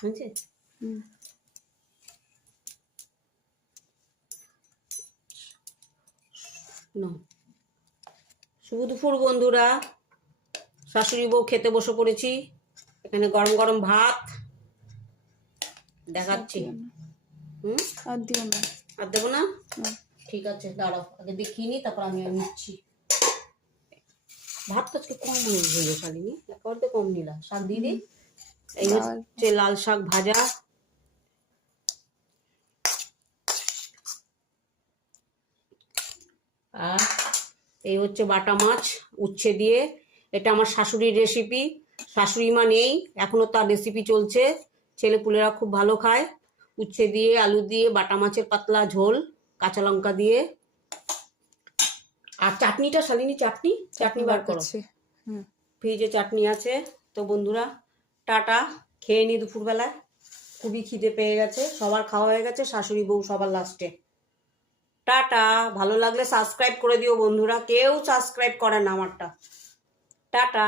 হয়েছে? শুভ দুপুর বন্ধুরা, শাশুড়ি বউ খেতে বসে পড়েছি। এখানে গরম গরম ভাত দেখাচ্ছি। আর দিও না, আর দেবো না? ঠিক আছে, দাঁড়াও, আগে দেখিয়ে নি, তারপর আমি নিচ্ছি। ভাত তো আজকে কম হইলো শালিনী, একেবারে কম নিলাম। শাক দিয়ে দিই। এই হচ্ছে লাল শাক ভাজা, আর এই হচ্ছে বাটা মাছ উচ্ছে দিয়ে। এটা আমার শাশুড়ির রেসিপি। শাশুড়ি মা নেই, এখনো তার রেসিপি চলছে। ছেলেপুলেরা খুব ভালো খায়। উচ্ছে দিয়ে, আলু দিয়ে, বাটা মাছের পাতলা ঝোল, কাঁচা লঙ্কা দিয়ে। আর চাটনিটা শালিনী, চাটনি বার করো। ফ্রিজে চাটনি আছে। তো বন্ধুরা টাটা, খেয়ে নি দুপুরবেলায়। খুবই খিদে পেয়ে গেছে, সবার খাওয়া হয়ে গেছে, শাশুড়ি বউ সবার লাস্টে। টাটা। ভালো লাগলে সাবস্ক্রাইব করে দিও বন্ধুরা, কেউ সাবস্ক্রাইব করে না আমারটা। টাটা।